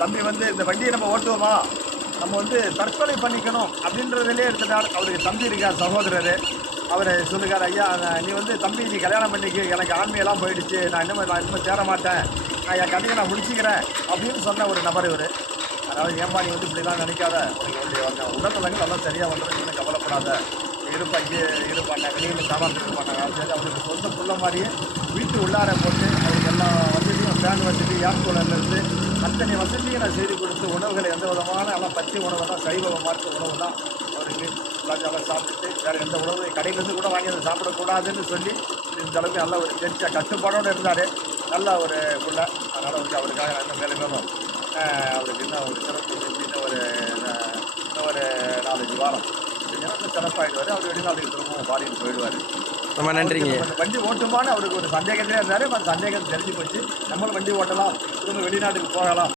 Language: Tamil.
தம்பி வந்து இந்த வண்டியை நம்ம ஓட்டுவோமா, நம்ம வந்து தற்கொலை பண்ணிக்கணும் அப்படின்றதுலேயே எடுத்துட்டார். அவருக்கு தம்பி இருக்கார், சகோதரர். அவர் சொல்லுறார், ஐயா நீ வந்து தம்பி நீ கல்யாணம் பண்ணிக்க, எனக்கு ஆண்மையெல்லாம் போயிடுச்சு, நான் இன்னும் சேர மாட்டேன், நான் என் கதையை நான் முடிச்சுக்கிறேன் அப்படின்னு சொன்ன ஒரு நபர் இவர். அதனால் ஏன்பா நீ வந்து இப்படிலாம் நினைக்காத, உனக்கு உடல்நலங்கள் நல்லா சரியாக வந்துடும், கவலைப்படாத, இருப்பா இங்கே இருப்பாங்க, வெளியில் சாமான் இருக்க மாட்டாங்க. சரி, அவருக்கு சொந்த புள்ள மாதிரியே வீட்டு உள்ளார போட்டு அவருக்கு எல்லா வசதியும், ஃபேன் வசதி, ஏர் கூலர்லேருந்து அத்தனை வசதியும் நான் செய்து கொடுத்து, உணவுகளை எந்த விதமான எல்லாம் பச்சை உணவு தான், சைவ மார்க்க உணவு தான் அவருக்கு எல்லாம் சாப்பிட்டுட்டு வேறு எந்த உணவு கடையிலேருந்து கூட வாங்கி அதை சாப்பிடக்கூடாதுன்னு சொல்லி இந்த அளவுக்கு நல்ல ஒரு தெரிஞ்ச கட்டுப்பாடோடு இருந்தார். நல்ல ஒரு புள்ள. அதனால் வந்து அவருக்காக நான் இன்னும் மேலும் அவருக்கு இன்னும் ஒரு சிறப்பு இன்னும் ஒரு 4-5 வாரம் சிறப்பாகிடுவார். அவர் வெளிநாட்டுக்கு திரும்பவும் பாடிட்டு போயிடுவார். ரொம்ப நன்றிங்க. வண்டி ஓட்டுமான்னு அவருக்கு ஒரு சந்தேகத்திலே இருந்தார். அந்த சந்தேகம் தெரிஞ்சு போச்சு, நம்மளும் வண்டி ஓட்டலாம், திரும்ப வெளிநாட்டுக்கு போகலாம்.